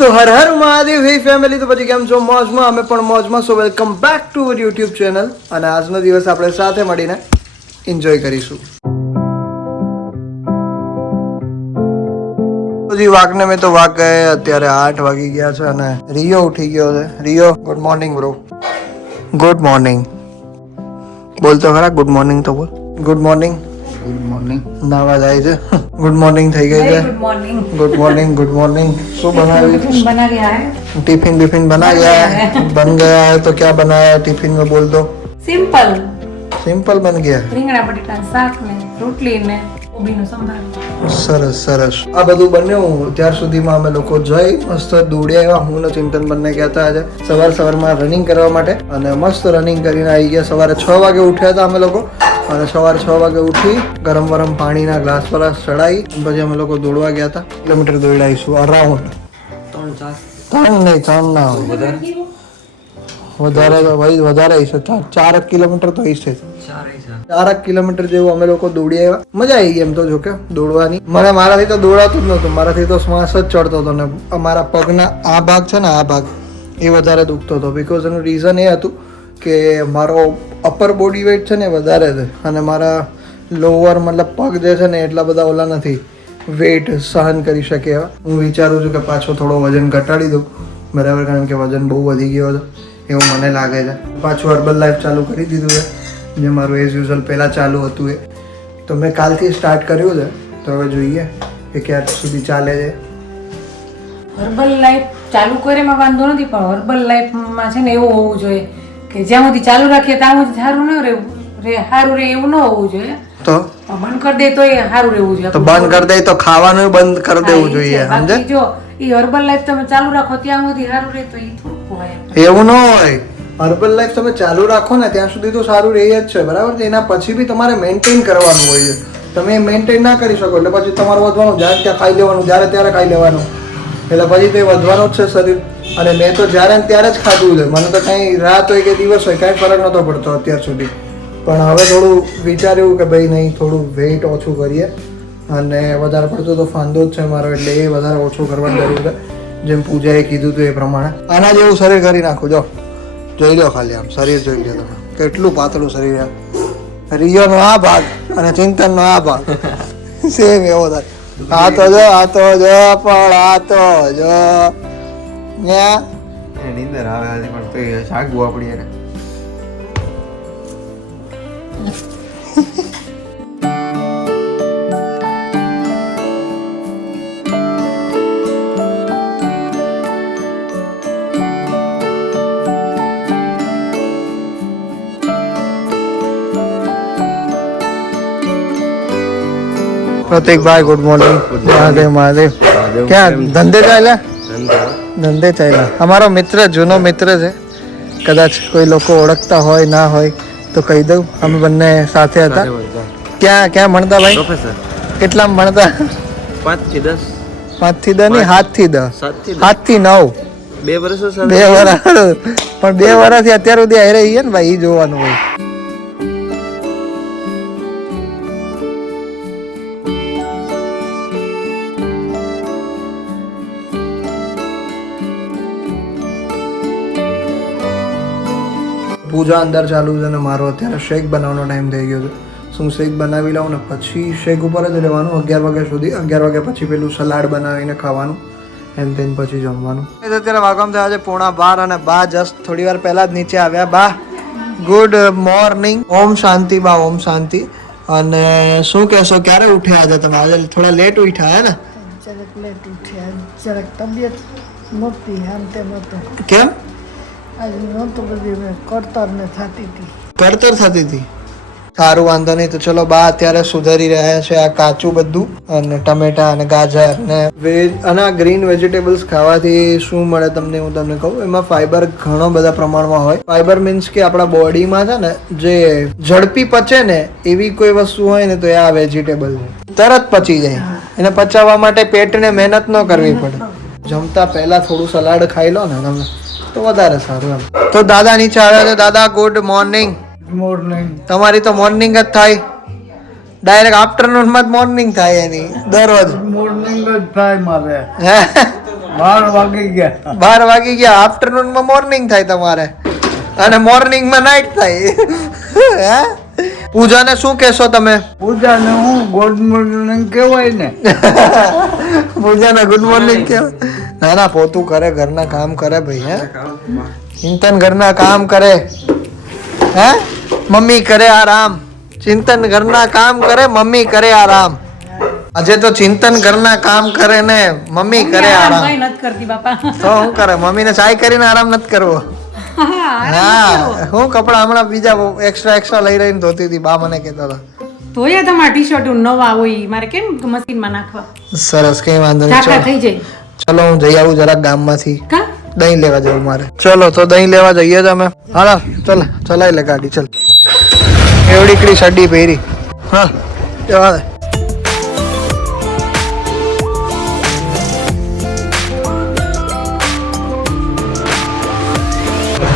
તો હર હર મહાદેવ હે ફેમિલી. તો પછી કેમ છો? મોજમાં. અમે પણ મોજમાં. સો welcome back to our YouTube channel. અને આજનો દિવસ આપણે સાથે મળીને એન્જોય કરીશું. જી વાગને મેં તો વાગ ગયે. અત્યારે 8 વાગી ગયા છે અને રિયો ઉઠી ગયો છે. Rio, good morning bro. Good morning. બોલ તો ખરા, ગુડ મોર્નિંગ તો બોલ. Good morning. Good morning. નાવા જાય છે. ગુડ મોર્નિંગ થઈ ગઈ છે. Good morning. Good morning. Good morning. શું બનાવ્યું? बना गया है. टिफिन विफिन बना गया है. बन गया है तो क्या बनाया है टिफिन में बोल दो. सिंपल सिंपल बन गया. રીંગણા બટેટાનું શાક ને રોટલી ને કોબીનું સંભાર. સરસ સરસ. આ બધું બન્યું ત્યાર સુધીમાં અમે લોકો જઈ મસ્ત દોડ્યા આવ્યા. હું ને ચિંતન બંને ગયા હતા આજે સવારમાં રનિંગ કરવા માટે અને મસ્ત રનિંગ કરીને આવી ગયા. સવારે 6 વાગે ઉઠ્યા હતા અમે લોકો અને સવારે 6 વાગે ઉઠી ગરમ પાણીના ગ્લાસ પર ચડાવી પછી અમે લોકો દોડવા ગયા હતા. કિલોમીટર દોડાવીશું અરાઉન્ડ 3 ના વધારે તો ભાઈ વધારે હશે. 4 કિલોમીટર તો હશે. 4 કિલોમીટર જેવું અમે લોકો દોડી આવ્યા. મજા આવી ગઈ એમ તો. જો કે દોડવાની મારાથી તો દોડાતું જ નહોતું. મારાથી તો શ્વાસ જ ચડતો હતો ને અમારા પગના આ ભાગ છે ને, આ ભાગ એ વધારે દુખતો હતો. બિકોઝ એનું રીઝન એ હતું કે મારો અપર બોડી વેઇટ છે ને વધારે છે અને મારા લોઅર મતલબ પગ જે છે ને એટલા બધા ઓલા નથી, વેઇટ સહન કરી શકે એવા. હું વિચારું છું કે પાછો થોડો વજન ઘટાડી દઉં બરાબર, કારણ કે વજન બહુ વધી ગયો હતો એવું મને લાગે છે. પાછું હર્બલ લાઈફ ચાલુ કરી દીધું છે, જે મારું એઝ યુઝ્યુઅલ પહેલાં ચાલુ હતું એ. તો મેં કાલથી સ્ટાર્ટ કર્યું છે, તો હવે જોઈએ કે ક્યાં સુધી ચાલે છે. હર્બલ લાઈફ ચાલુ કરેમાં વાંધો નથી, પણ હર્બલ લાઈફમાં છે ને એવું હોવું જોઈએ કે જ્યાં સુધી ચાલુ રાખીએ ત્યાં સુધી સારું ન રહેવું સારું રહે એવું ન હોવું જોઈએ. તો બંધ કરી દે તો એ સારું રહેવું જોઈએ. તો બંધ કરી દે તો ખાવાનું બંધ કરી દેવું જોઈએ. સમજે? જો એ હર્બલ લાઈફ તમે ચાલુ રાખો ત્યાં સુધી સારું રહે તો એ થોડું હોય. એવું ન હોય. હર્બલ લાઈફ તમે ચાલુ રાખો ને ત્યાં સુધી તો સારું રહે જ છે બરાબર. એના પછી બી તમારે મેન્ટેન કરવાનું હોય છે. તમે મેન્ટેન ના કરી શકો એટલે પછી તમારું વધવાનું, જ્યારે ત્યાં ખાઈ લેવાનું, જ્યારે ત્યારે ખાઈ લેવાનું, એટલે પછી તો એ વધવાનું જ છે શરીર. અને મેં તો જ્યારે ને ત્યારે જ ખાધું છે. મને તો કાંઈ રાત હોય કે દિવસ હોય કાંઈ ફરક નહોતો પડતો અત્યાર સુધી. પણ હવે થોડું વિચાર્યું કે ભાઈ નહીં, થોડું વેઇટ ઓછું કરીએ અને વધારે પડતું તો ફાંદો જ છે મારો, એટલે એ વધારે ઓછું કરવાની જરૂર છે. જેમ પૂજાએ કીધું હતું એ પ્રમાણે આના જેવું શરીર કરી નાખું. જો જોઈ લો ખાલી આમ શરીર જોઈ લો તમે, કેટલું પાતળું શરીર. રિયોનો આ ભાગ અને ચિંતનનો આ ભાગ સેમ એવો થાય. આ તો જો પણ આ તો જો નીંદર આવે પણ તો જાગવું આપડી યાર. પ્રતિકભાઈ ગુડ મોર્નિંગ. મહાદેવ મહાદેવ. ક્યાં ધંધે ચાલ્યા? ધંધે ચાલ્યા. અમારો મિત્ર, જૂનો મિત્ર છે. કદાચ કોઈ લોકો ઓળખતા હોય ના હોય તો કહી દઉં. અમે બંને સાથે હતા. ક્યાં ભણતા ભાઈ? પ્રોફેસર. કેટલામાં ભણતા? 5 થી 10. 5 થી 10 નહીં, 7 થી 10. 7 થી 9. 2 વર્ષ. 2 વર્ષ. પણ 2 વર્ષથી અત્યાર સુધી હારે રહીએ ને ભાઈ, એ જોવાનું હોય. પૂજા અંદર ચાલુ છે અને મારો અત્યારે શેક બનાવવાનો ટાઈમ થઈ ગયો છે. શું શેક બનાવી લઉં ને પછી શેક ઉપર જ રહેવાનું 11 વાગ્યા સુધી. 11 વાગ્યા પછી પેલું સલાડ બનાવીને ખાવાનું, એમ તેમ પછી જમવાનું. અત્યારે વાગમ થયા છે 11:15 અને બા જસ્ટ થોડી વાર પહેલા જ નીચે આવ્યા. બા ગુડ મોર્નિંગ. ઓમ શાંતિ બા, ઓમ શાંતિ. અને શું કહેશો, ક્યારે ઉઠ્યા આજે તમે? આજે થોડા લેટ ઉઠ્યા હે ને? જરાક લેટ ઉઠ્યા, જરાક તબિયત નહોતી આમ તેમ હતું. કેમ? આજે નહોતું બધી કડતર ને થતી હતી. કડતર થતી હતી. સારું, વાંધો નહીં. તો ચલો બા અત્યારે સુધારી રહ્યા છે આ કાચું બધું અને ટમેટા અને ગાજર ને વેજ અને આ ગ્રીન વેજીટેબલ્સ ખાવાથી શું મળે તમને હું તમને કહું. એમાં ફાઈબર ઘણો બધા પ્રમાણમાં હોય. ફાઈબર મીન્સ કે આપણા બોડીમાં છે ને જે ઝડપી પચે ને એવી કોઈ વસ્તુ હોય ને તો એ આ વેજીટેબલ છે. તરત પચી જાય. એને પચાવવા માટે પેટને મહેનત ન કરવી પડે. જમતા પહેલા થોડું સલાડ ખાઈ લો ને તમે તો વધારે સારું એમ. તો દાદા નીચે આવ્યા છે. દાદા ગુડ મોર્નિંગ. મોર્નિંગ. તમારી તો મોર્નિંગ જ થાય, ડાયરેક્ટ આફ્ટરનૂન માં જ મોર્નિંગ થાય એની દરરોજ. મોર્નિંગ જ થાય મારે. 12 વાગી ગયા આફ્ટરનૂન માં મોર્નિંગ થાય તમારે અને મોર્નિંગ માં નાઇટ થાય હે પૂજાને શું કહેશો તમે પૂજાને હું ગુડ મોર્નિંગ કહેવાય ને પૂજાને ગુડ મોર્નિંગ કહેવાય ના ના પોતું કરે ઘરના કામ કરે ભાઈ હે ચિંતન ઘરના કામ કરે હે મમ્મી કરે આરામ ચિંતન ઘરના કામ કરે મમ્મી કરે આરામ આજે તો ચિંતન ઘરના કામ કરે ને મમ્મી કરે આરામ કઈ નથી કરતી બાપા તો હું કરે મમ્મીને ચાય કરીને આરામ નથી કરવો હા હું કપડા હમણાં બીજા એક્સ્ટ્રા લઈ રહીને ધોતી હતી બા મને કહેતા હતા તોય તમારા ટી-શર્ટ નવા હોય મારે કેમ મશીનમાં નાખવા સરસ કઈ વાંધો ઝાંખા નહીં થઈ જાય ચલો હું જઈ આવું જરાક ગામમાંથી કા દહીં લેવા જવું મારે ચલો તો દહીં લેવા જઈએ તમે હા ચલ ચલાઈ લે ગાડી ચલ એવડીકડી સડી પહેરી હા જવા દે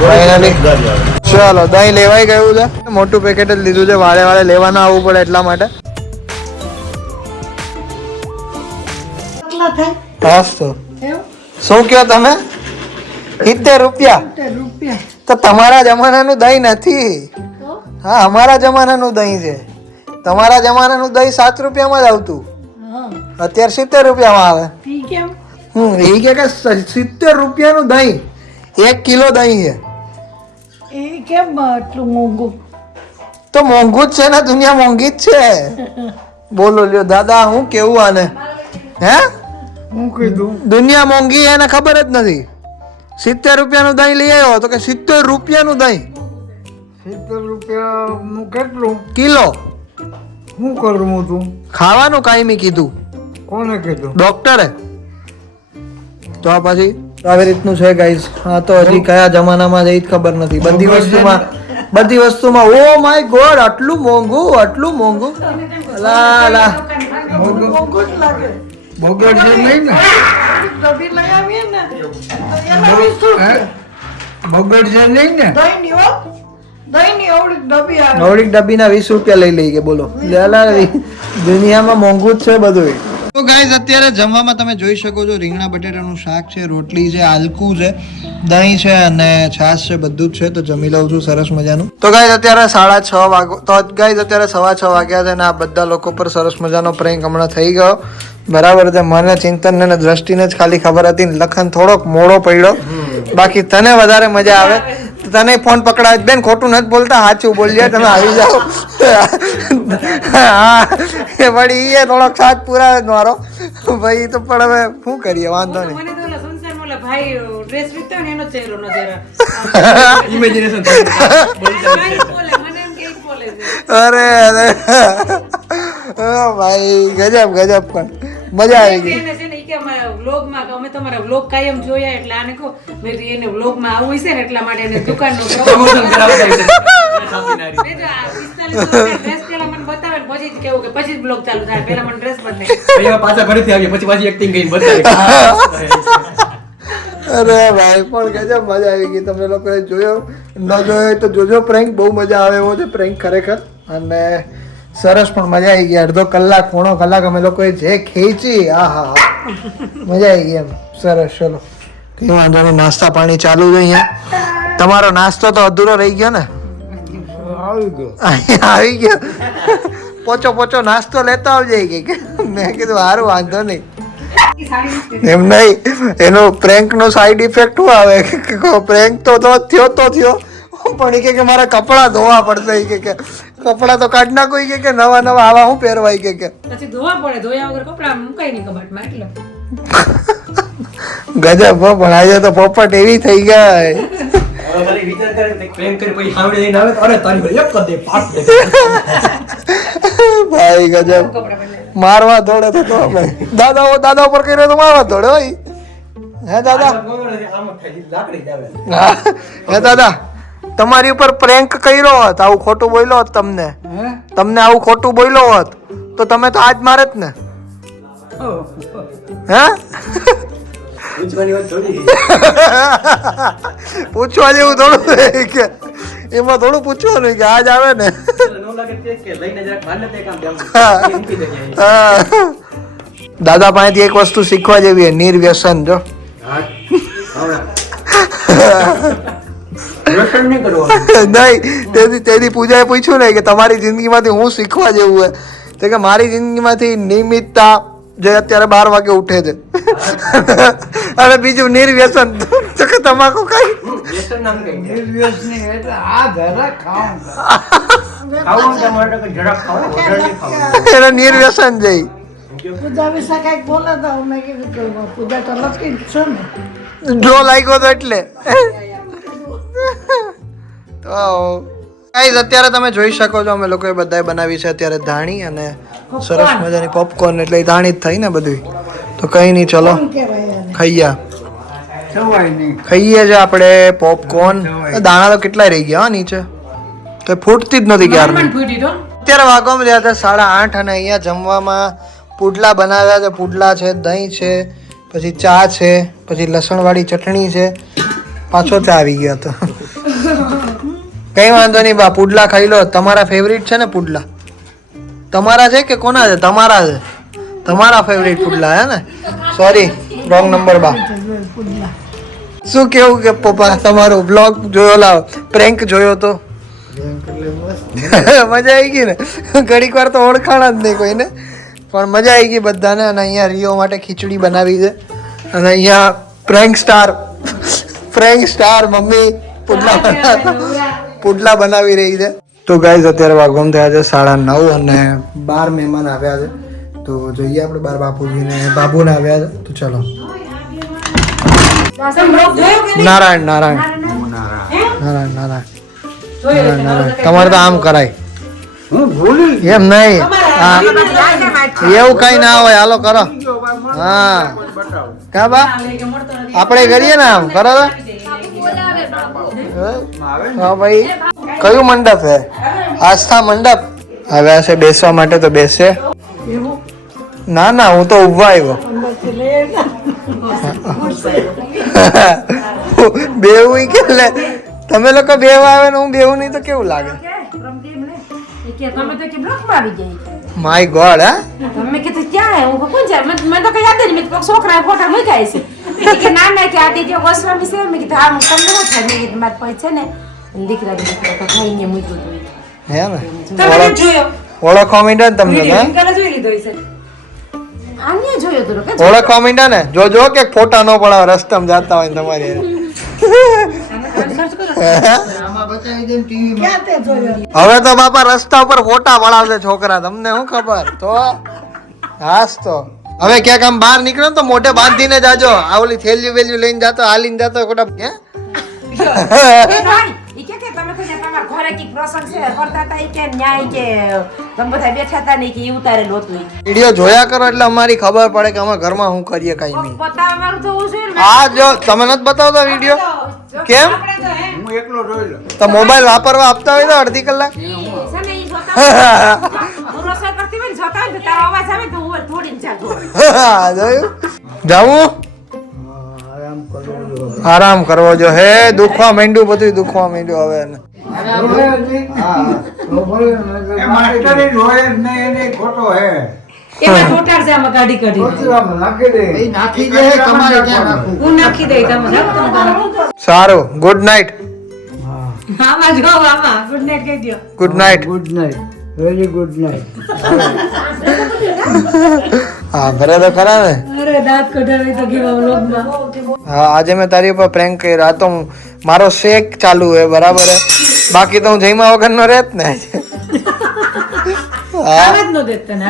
ફાઇનલી ચલો દહીં લેવાઈ ગયું છે મોટું પેકેટ જ લીધું છે વાળે વાળે લેવા ના આવવું પડે એટલા માટે હાસ તો શું કયો તમે 70 રૂપિયા તો તમારા જમાનાનું દહીં નથી હા અમારા જમાનાનું દહીં છે તમારા જમાનાનું દહીં 7 રૂપિયામાં જ આવતું અત્યારે 70 રૂપિયામાં આવે એ કે 70 રૂપિયાનું દહીં 1 કિલો દહીં છે એ કેમ આટલું મોંઘું તો મોંઘું જ છે ને દુનિયા મોંઘી જ છે બોલો લ્યો દાદા હું કેવું આને હે હું કીધું દુનિયા મોંઘી એને ખબર જ નથી 70 રૂપિયાનું દહીં લઈ આવ્યો તો કે 70 રૂપિયાનું દહીં 70 રૂપિયાનું કેટલું કિલો શું કરવું તું ખાવાનું કાયમી કીધું કોને કીધું ડોક્ટરે તો આ પછી આવી રીતનું છે ગાઈઝ હા તો હજી કયા જમાનામાં જઈ ખબર નથી બધી વસ્તુમાં ઓ માય ગોડ આટલું મોંઘું લા લા બગડશે નહીં ને ડબ્બી લઈ આવીએ ને હે? બગડશે નહીં ને દહીંની અવળી ડબ્બી આવે નવડીક ડબ્બીના 20 રૂપિયા લઈ લઈએ બોલો લા દુનિયામાં મોંઘું જ છે બધું તો ગાઈઝ અત્યારે જમવામાં તમે જોઈ શકો છો રીંગણા બટેટાનું શાક છે રોટલી છે આલકું છે દહીં છે અને છાશ છે બધું જ છે તો જમી લઉં છું સરસ મજાનું તો ગાઈઝ અત્યારે 6:30 વાગો તો ગાઈઝ અત્યારે 6:15 વાગ્યા છે અને આ બધા લોકો પર સરસ મજાનો પ્રેન્ક હમણાં થઈ ગયો બરાબર છે મને ચિંતન ને દ્રષ્ટિને જ ખાલી ખબર હતી ને લખન થોડોક મોડો પડ્યો બાકી તને વધારે મજા આવે તને ફોન પકડાય બેન ખોટું નથી બોલતા સાચું બોલજે તમે આવી જાઓ હા એ વળી એ થોડોક સાથ પુરાવે મારો ભાઈ તો પણ હવે શું કરીએ વાંધો નહીં મને તો ઓલા સંસારમાં ઓલા ભાઈ ડ્રેસ વીકતા ને એનો ચહેરો નજર ઇમેજિનેશન બોલે મને એમ કે ઈ બોલે છે અરે ભાઈ ગજબ પણ મજા આવી ગઈ એને છે ને ઈ કે અમારા વ્લોગમાં કે અમે તમારા વ્લોગ કાયમ જોયા એટલે આને કહો મેં કીધું એને વ્લોગમાં આવવું છે ને એટલા માટે એને દુકાનનો પ્રમોશન કરાવતા મેં તો આ 45 ડ્રેસ પેલા મને બતાવે ને પછી જ કેવું કે પછી જ બ્લોગ ચાલુ થાય પેલા મને ડ્રેસ બદલે પાછા ફરીથી આવીએ પછી પાછી એક્ટિંગ કરીને બતાવે અરે ભાઈ પણ ગજબ મજા આવી ગઈ તમને લોકોએ જોયો ન જોયો તો જોજો પ્રેન્ક બહુ મજા આવે એવો છે પ્રેન્ક ખરેખર અને સરસ પણ મજા આવી ગઈ અડધો કલાક પોણો કલાક અમે લોકોએ જે ખેંચી આહા મજા આવી ગઈ એમ સરસ ચલો કઈ વાંધો નહીં નાસ્તા પાણી ચાલુ છે અહીંયા તમારો નાસ્તો તો અધૂરો રહી ગયો ને આવી ગયો અહીંયા આવી ગયો પોચો નાસ્તો લેતા આવજે કે મેં કીધું સારું વાંધો નહીં એમ નહીં એનો પ્રેન્ક નો સાઈડ ઇફેક્ટ શું આવે પ્રેન્ક તો થયો પણ એ કે મારા કપડાં ધોવા પડશે કે કપડાં તો કાઢ નાખો કે નવા આવા હું પહેરવાય કે પછી ધોવા પડે ધોયા વગર કપડા મુકાય નહીં કબાટમાં એટલે ગજબ હો, પણ આજે તો પોપટ એવી થઈ ગઈ વિચાર કરે પ્રેમ કરી પછી સાવડે જઈને આવે તો અરે તારી ઘરે એક કર દે પાટ દે ભાઈ ગજબ મારવા દોડે તો ભાઈ દાદા ઉપર કર્યો તો મારવા દોડે ભાઈ હે દાદા લાકડી જ આવે હા, હે દાદા તમારી ઉપર પ્રેન્ક કર્યો હોત આવું ખોટું બોલ્યો હોત તમને આવું ખોટું બોલ્યો હોત તો તમે તો આજ મારે જ ને હે પૂછવાની વાત થોડી પૂછવા જેવું થોડું કે એમાં થોડું પૂછવાનું કે આજ આવે ને નો લાગે કે લઈને જરાક બહાર લેતે કામ દેમ મૂકી દે દાદા પાસેથી એક વસ્તુ શીખવા જેવી છે નિર્વ્યસન જો વ્યસન નહીં કરવાનું. નહીં તેથી પૂજાએ પૂછ્યું ને કે તમારી જિંદગીમાંથી હું શીખવા જેવું હોય તો કે મારી જિંદગીમાંથી નિયમિતતા જે અત્યારે 12 વાગે ઉઠે છે અને બીજું નિર્વ્યસન તો કે તમાકુ કઈ વ્યસન નામ કઈ છે. નિર્વ્યસની એટલે આ ઘરે ખાવું ખાવું તે માટે કે જરાક ખાવું, વધારે નહીં ખાવું. એને નિર્વ્યસન જઈ પૂજા વિશે કઈક બોલે તો મેં કીધું કે પૂજા તો લકી જ છે ને ડ્રો લાગ્યો તો એટલે તો ગાઈઝ અત્યારે તમે જોઈ શકો છો અમે લોકોએ બધાએ બનાવી છે અત્યારે ધાણી અને સરસ મજાની પોપકોર્ન એટલે એ ધાણી જ થઈ ને બધું તો કઈ નહીં ચલો શું કહેવાય એને? ખાઈએ સવાય નહીં ખાઈએ છે આપણે પોપકોર્ન દાણા તો કેટલાય રહી ગયા હો નીચે તો ફૂટતી જ નથી ક્યારની નોર્મલ ફૂટી તો અત્યારે વાગવામાં રહ્યા છે 8:30 અને અહીંયા જમવામાં પુડલા બનાવ્યા છે પુડલા છે દહીં છે પછી ચા છે પછી લસણવાળી ચટણી છે પાછો ચા આવી ગયો હતો કઈ વાંધો નહીં બા પુડલા ખાઈ લો તમારા ફેવરિટ છે ને પુડલા તમારા છે કે કોના છે તમારા છે તમારા ફેવરિટ પુડલા હે ને સોરી રોંગ નંબર બા પૂજા શું કેવું કે પપ્પા તમારો બ્લોગ જોયો લાવ પ્રેન્ક જોયો તો મજા આવી ગઈ ને ઘડીક વાર તો ઓળખાણ જ નહીં કોઈને પણ મજા આવી ગઈ બધાને અને અહીંયા રિયો માટે ખીચડી બનાવી છે અને અહીંયા ફ્રેન્ક સ્ટાર મમ્મી પુડલા બનાવી રહી છે તો ગાઈઝ અત્યારે વાગવામાં થયા છે 9:30 અને 12 મહેમાન આવ્યા છે તો જોઈએ આપણે 12 બાપુજીને બાબુને આવ્યા છે તો ચલો નારાયણ નારાયણ નારાયણ નારાયણ તમારે તો આમ કરાય હું ભૂલી એમ નહીં એવું કઈ ના હોય હાલો કરો હા કા બા આપણે કરીએ ને આમ કરો તો હા ભાઈ કયું મંડપ હે આસ્થા મંડપ આવ્યા છે બેસવા માટે તો બેસે ના ના હું તો ઉભા આવ્યો અંદરથી લઈ બેવું કે લે તમે લોકો બેવા આવે ને હું બેવું નહીં તો કેવું લાગે તમે તો કે બ્લોકમાં આવી જાય માય ગોડ હા તમે કીધું ક્યાં હે હું કોણ છે મને તો કઈ યાદ જ નહીં મેં છોકરા ફોટા મૂક્યા છે કે ના ના કે આદિત્ય ગોસ્વામી છે મેં કીધું આ તમને ન થાય મેં કીધું મારા પાસે છે ને દીકરા તો ખાઈને મૂક્યું હતું હે ને તમે જોયો ઓળખવા માંડ્યા ને તમને તો, હે? વિડીયો જોઈ લીધો છે આને જોયો તો કે ઓળખવા માંડ્યા ને જો કે ફોટા ન પડાવે રસ્તામાં જાતા હોય ને તમારી હારે. ક્યાં તે જોયો હવે તો બાપા રસ્તા ઉપર ફોટા પડાવશે છોકરા તમને શું ખબર તો હાસ તો હવે ક્યાંક આમ બહાર નીકળો ને તો મોઢે બાંધીને જાજો આ ઓલી થેલી વેલ્યુ લઈને જાતો હાલીને જાતો ખોટા હે ઈ કે તમે તો તમારા ઘરે કી પ્રસંગ છે કરતા હતા ઈ કે ન્યાય કે તમે બધા બેઠા હતા ને કે ઈ ઉતારેલું હતું વિડીયો જોયા કરો એટલે અમારી ખબર પડે કે અમે ઘરમાં શું કરીએ કઈ નહીં બતાવ અમારું તો ઓછું ને આ જો તમે નથી બતાવતા વિડીયો કેમ હું એકલો જોઈ લઉં તો મોબાઈલ વાપરવા આપતા હોય તો અડધી કલાક છે ને ઈ જોતા હું રસોઈ કરતી હોય ને જોતા હોય ને તારો અવાજ આવે તો હું થોડી ચાલતો જોયું જાવું આરામ કરવો જો હે દુખવા માંડ્યું બધું દુખવા માંડ્યું હવે એને. એ માસ્ટરી જોયે જ નહીં એને ખોટો હે એમાં ઠોટાર છે આમાં કાઢી કાઢી નાખી દે નાખી દે તમારે ક્યાં નાખવું હું નાખી દઈ તમે રાખો તમે સારું ગુડ નાઇટ આમાં જો આમાં ગુડ નાઈટ કહી દો good night good night very good night હા ઘરે તો ખરા ને અરે દાંત કઢાવી તો કેવા વ્લોગમાં હા આજે મેં તારી ઉપર પ્રેન્ક કર્યો આ તો મારો શેક ચાલુ હે બરાબર હે બાકી તો હું જઈમાં વગર નો રહેત ને હા આવાજ નો દેતા ને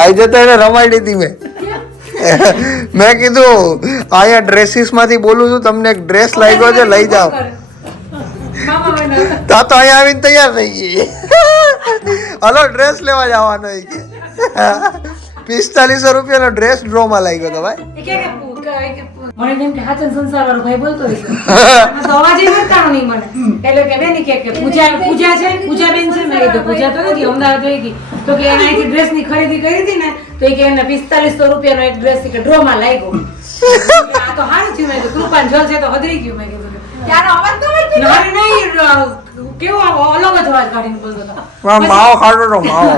આજે તો એને રમાડી દીધી મેં કીધું અહીંયા ડ્રેસીસ માંથી બોલું છું તમને એક ડ્રેસ લાગ્યો છે લઈ જાઓ મામા મને તો અહીંયા આવીને તૈયાર થઈ ગઈ હલો ડ્રેસ લેવા જવાનો એ કે 4500 રૂપિયાનો ડ્રેસ ડ્રો માં લાગ્યો તો ભાઈ એ કે મને જેમ કે હાચન સંસાર વાળો ભાઈ બોલતો હોય છે તો અવાજ એ કરતા નહીં મને એટલે કે બેની કે પૂજા છે પૂજા બેન છે મેં કીધું પૂજા તો નથી અમદાવાદ વહી ગઈ તો કે એને અહીંથી ડ્રેસ ની ખરીદી કરી હતી ને તો એ કે એને 4500 રૂપિયાનો એક ડ્રેસ કે ડ્રો માં લાગ્યો આ તો હારું થયું મેં કીધું કૃપાન જલ છે તો હદરી ગયું મેં કીધું ત્યાંનો અવાજ તો નહીં કેવો અલગ જ અવાજ કાઢીને બોલતો હતો માવો ખાડો તો માવો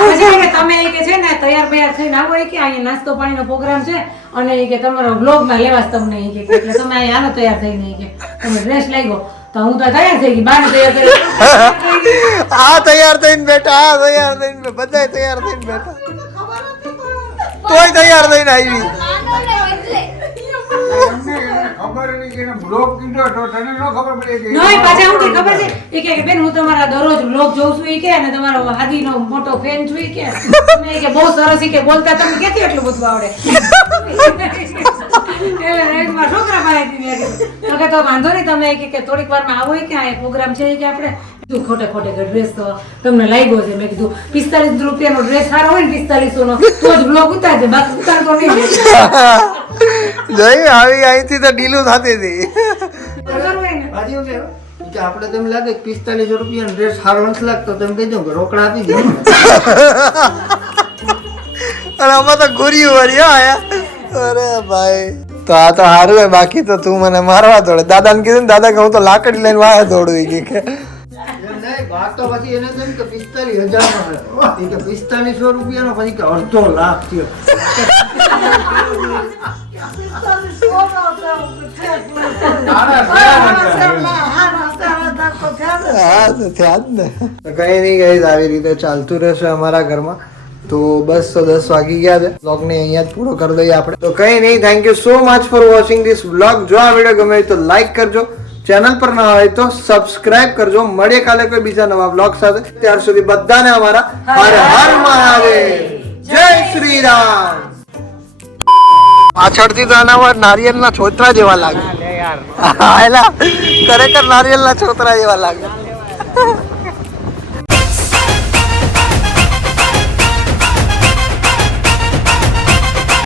પછી કે તમે એ કે છે ને તૈયાર બૈયાર થઈને આવો એ કે અહીંયા નાસ્તો પાણીનો પ્રોગ્રામ છે અને ઈ કે તમારો વ્લોગમાં લેવા છે તમને ઈ કે એટલે તમે અહીંયા આનો તૈયાર થઈને ઈ કે તમે ડ્રેસ લઈ ગયો તો હું તો તૈયાર થઈ ગઈ બાને તૈયાર થઈ આ તૈયાર થઈને બેઠા આ તૈયાર થઈને બધાય તૈયાર થઈને બેઠા તોય તૈયાર થઈને આવી ખબર નહીં કે બ્લોગ કીધો તો તને ન ખબર પડી કે નહીં પાછા હું કે ખબર છે ઈ કે બેન હું તમારા દરરોજ વ્લોગ જોઉં છું ઈ કે અને તમારો હાદીનો મોટો ફેન છું ઈ કે તમે ઈ કે બહુ સરસ ઈ કે બોલતા તમને કેતી એટલું બધું આવડે એટલે રેડમાં છોકરા પાસેથી મેં કીધું તો કે તો વાંધો નહીં તમે ઈ કે થોડીક વારમાં આવો ઈ કે આ પ્રોગ્રામ છે ઈ કે આપણે તું ખોટે ખોટે ડ્રેસ તો તમને લાગ્યો છે મેં કીધું 45 રૂપિયાનો ડ્રેસ સારો હોય ને 4500 નો તો જ વ્લોગ ઉતારજે બાકી ઉતારતો નહીં જઈ આવી અહીંથી તો ઢીલું થતી હતી કરવું હોય ને આજે એવું કે આપણે તેમ લાગે કે 45 રૂપિયાનો ડ્રેસ સારો નથી લાગતો તમે કહી દો કે રોકડા આપી દો અને આમાં તો ગુરિયું વળી આયા અરે ભાઈ તો આ તો સારું હે બાકી તો તું મને મારવા દોડે દાદાને કીધું ને દાદા કે હું તો લાકડી લઈને વાયા દોડું ઈ કે એમ નહીં વાત તો પછી એને કેમ કે 45,000 નો એ કે 4500 રૂપિયાનો પછી કે અડધો લાખ થયો હા તો થયા જ ને તો કઈ નહીં ગઈ આવી રીતે ચાલતું રહેશે અમારા ઘરમાં તો બસ તો 10 વાગી ગયા છે વ્લોગને અહીંયા જ પૂરો કરી દઈએ આપણે તો કઈ નહીં thank you so much for watching this vlog જો આ વિડીયો ગમે તો લાઈક કરજો ચેનલ પર ના હોય તો સબસ્ક્રાઇબ કરજો મળીએ કાલે કોઈ બીજા નવા વ્લોગ સાથે ત્યાર સુધી બધાને અમારા હર હર મહાદેવ જય શ્રી રામ પાછળથી તો આના પર નારિયેળના છોતરા જેવા લાગે ખરેખર નારિયેળના છોતરા જેવા લાગે